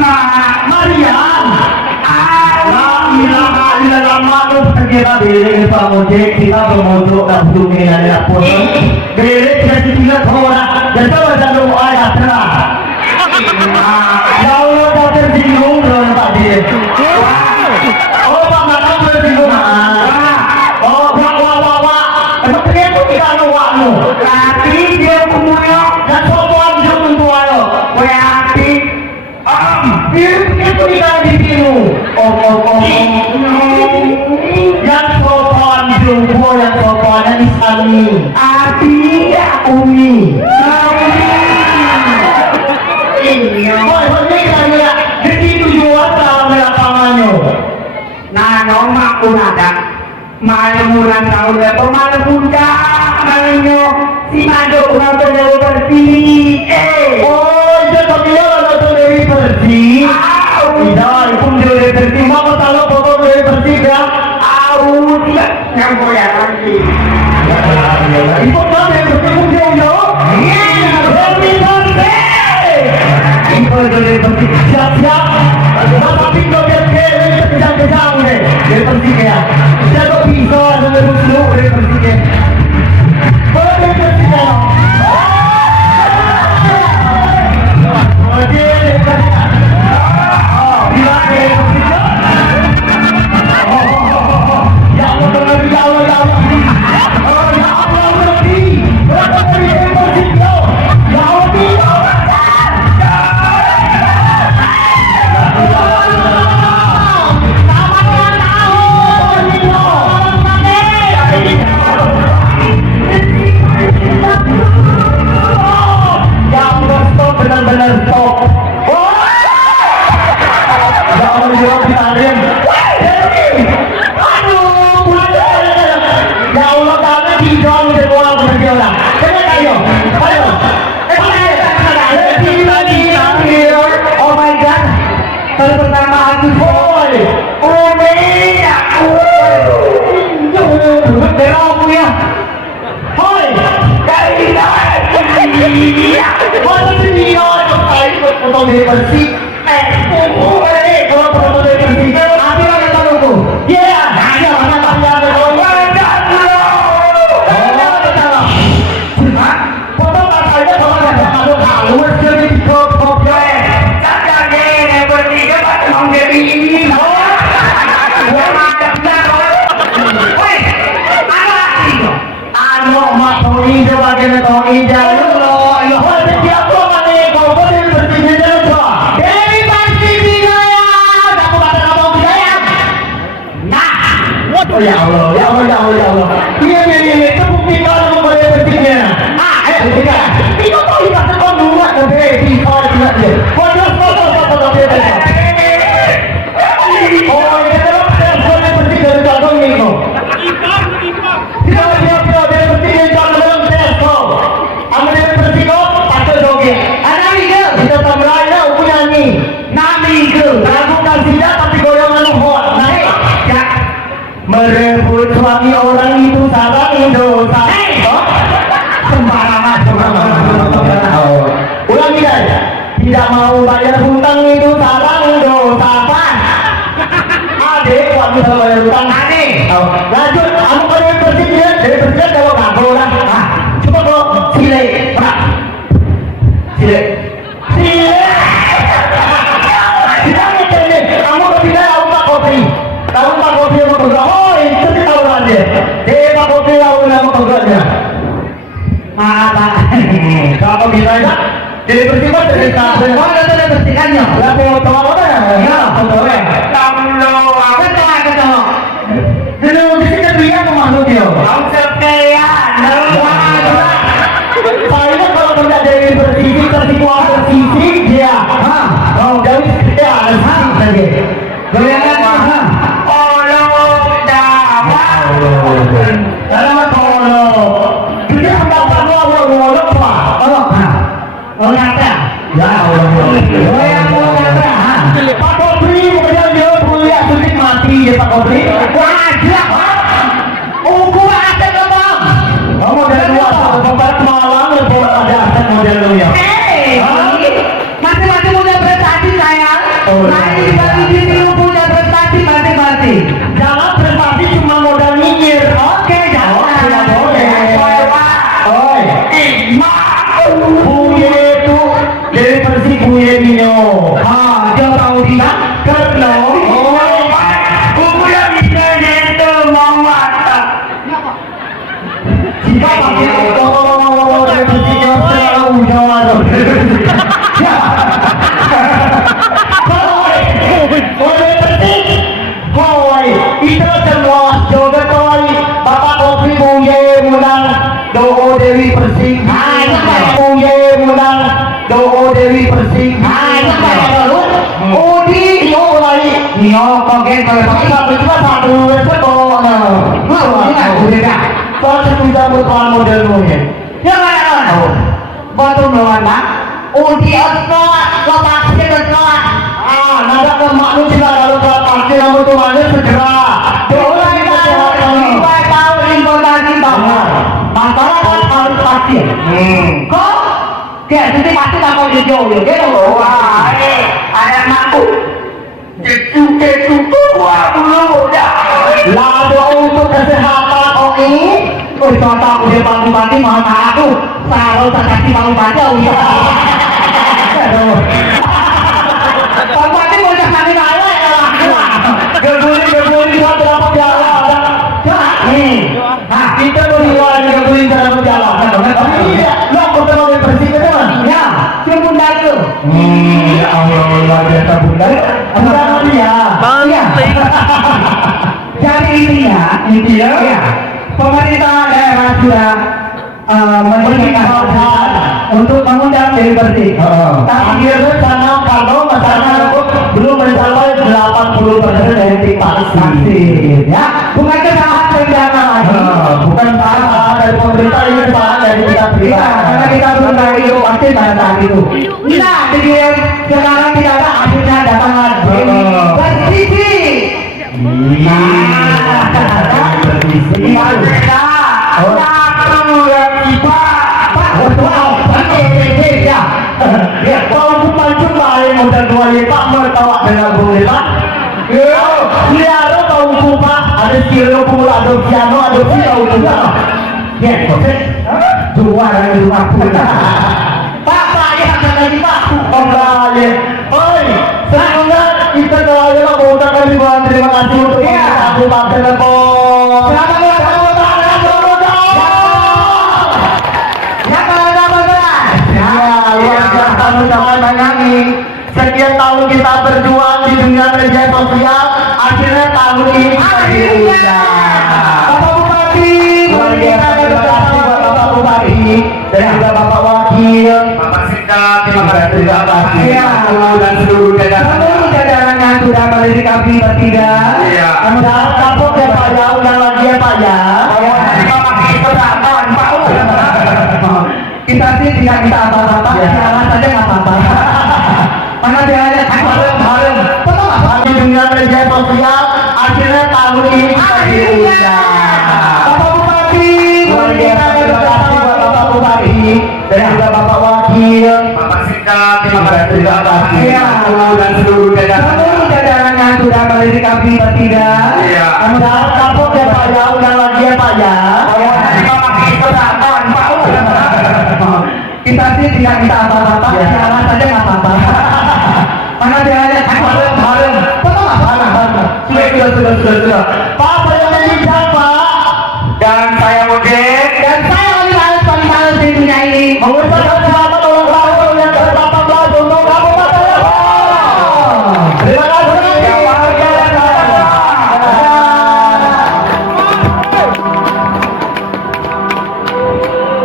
Mama Marian. La ilaha illallah manut kita beli pamujik kita bermodok dan dunia ya pun. Beli kita tidak orang dan kalau ada doa ya terang. Ya Allah tak tersinggung dengan Pak Dir. Oh Pak Manang tersinggung. Oh wah. Emang kenapa kita nuwakmu? Tapi dia kumuyok Dan sopan dia mentuayo. Berarti Itu kita di sini. Yang sopan jumbo yang sopan yang Isami. Abi ya Umi. Iya Boy, bagaimana? Jadi tujuan sama lapangannya. Nah nomor ada malam bulan tahun lepas malam bunda malamnya si madu kurang terlalu bersih Oh, itu dia ada dari bersih. Tidak, itu dari bersih. Mau tahu foto dari bersih ya? tidak yang boleh lagi Itu kan dari bersih muncul ya? iya Dari bersih. Itu dari bersih. Siap-siap. Tapi kau biar kejang-kejang deh. Dari bersih ya. Siapa bisa ada dari bersih dari bersih ya? Boleh dari bersih ya? Benar-benar stop. Ya Allah jawab ditarik. Aduh, ya Allah kami hidung di bawah berjalan. Cepat ayo, ayo. oh my god kali pertama aku Boy, Umi aku berapa ya? Hoi, kali iya mana sih dia yang foto dari bersih? Kalau foto dari bersih, apa yang kita tunggu? Iya, ada mana tanya foto katanya kalau ada kalau jadi foto Tony coba kena Tony jalan loh. Oh, siapa mana kau boleh bersihnya jalan tuh? Dewi pasti ya. Aku kata kamu saya. Nah, oh ya Allah, ya Allah, ya Allah, ya Allah. Ini itu bukti kalau boleh bersihnya. Bersihkan. Itu kau ikat kau dua tapi bisa juga dia. Foto. Oh, ini kalau boleh bersih dari jatuh ini kok. Siap, dari bersih dari jatuh. Amo dari bersih kok, patut joget. Ada ide, kita tambahnya aku nyanyi. Nami ide, lagu kasida tapi goyangan hot. Naik, ya. Merebut suami orang itu salah dosa. Sembarangan. Ulangi guys, tidak mau bayar hutang itu salah dosa. Apa? Adik, waktu bisa bayar hutang. Adik. Lanjut, kamu dari bersihnya, kalau nggak boleh. Coba kok sile, Pak. Sile. Kita ngecek kamu ketika tahu Pak Kopi. Tahu Pak Kopi yang mau oh itu kita tahu aja. Pak Kopi tahu nama programnya. Maaf Pak. Kalau bisa ya. Jadi bersifat dari kafe. Mana ada bersihkannya? Lah foto apa ya? Ya foto ya. Kamu apa ketemu? Dulu kita dia masuk dia. Kamu sekian. Saya kalau kerja dari bersih tersikuat bersih dia. Oh dari dia ada sih tadi. Goyangan Kalau tolong. Dia dapat ngolok Pak. Oh nyata. Ya Allah. Goyang ngata. Pak Kopri Gemino. Dia tahu dia kerno. Buku yang bisa itu mau masak. Jika pakai dia bersihnya selalu jauh. Oleh bersih, koi itu semua jodoh koi. Bapak kopi buye munang doa Dewi Persik. Buye munang doa Dewi Persik. Udi yo lagi. Nio kogen kalau Satu cuma satu sekolah. udah dah. Kau sudah berkawan model mungkin. Ya mana? Batu melawan nak. Udi asma, kau pasti berkawan. Nada ke makhluk juga kalau kau pasti kamu tuh mana segera. Doa kita tahu informasi banget. Masalah kan harus pasti. Kau kayak jadi pasti tak kau jauh gitu loh. Wah, ada makku. Jecu tua belum udah. Lalu untuk kesehatan OI, kata aku dia pagi-pagi mau aku, taruh tak kasih pagi-pagi oh iya. Pagi-pagi mau kasih malu ya lah. Gebuli buat berapa jalan? Nah, kita beriwan gebuli berapa jalan? Iya, lo ketemu dengan bersih itu kan? Ya, dia bunda itu. Ya Allah, luar biasa bunda. Bunda dia. Jadi intinya, ya, pemerintah daerah sudah memberikan untuk mengundang Dewi Persik. Tapi dia sana kalau masyarakat belum mencapai 80% dari tim vaksin. Ya, bukan kesalahan perdana lagi. Bukan salah dari pemerintah, ini kesalahan dari kita Iya, karena kita belum tahu itu pasti pada saat itu. Nah, jadi sekarang kita akhirnya datang Dewi Persik. Ya, kalau bukan cuma yang modal dua lipat mertawa dengan bola. Lihat tahu kupa ada kilo pula ada piano ada tahu juga. Ya, oke. Dua dari rumah pula. Pak, ya tadi Pak. Kembali. Oi, semoga kita kembali mau ucapkan terima kasih untuk aku Pak Telepon. Selamat sekian tahun kita berjuang di dunia media sosial, akhirnya tahun ini Bapak Bupati, luar biasa. Terima kasih buat Bapak Bupati dan juga Bapak Wakil, Bapak Sika, terima terima kasih. dan seluruh jajaran yang sudah melengkapi bertiga. Iya. Jangan kapok ya Pak ya, udah lagi ya Pak ya. Kita sih tidak minta apa-apa, jalan saja nggak apa-apa. Mana biayanya? Bareng. Di dunia media sosial, akhirnya tahun ini kita diundang. Bapak Bupati, Luar biasa. Terima kasih buat Bapak Bupati dan juga Bapak Wakil, Bapak Sika, terima kasih. dan seluruh jajaran yang sudah melengkapi bertiga. Jangan kapok ya Pak ya, udah lagi ya Pak ya. Kita sih tidak minta apa-apa, jalan saja nggak apa-apa. Mana biayanya? Bareng. Sudah. Pak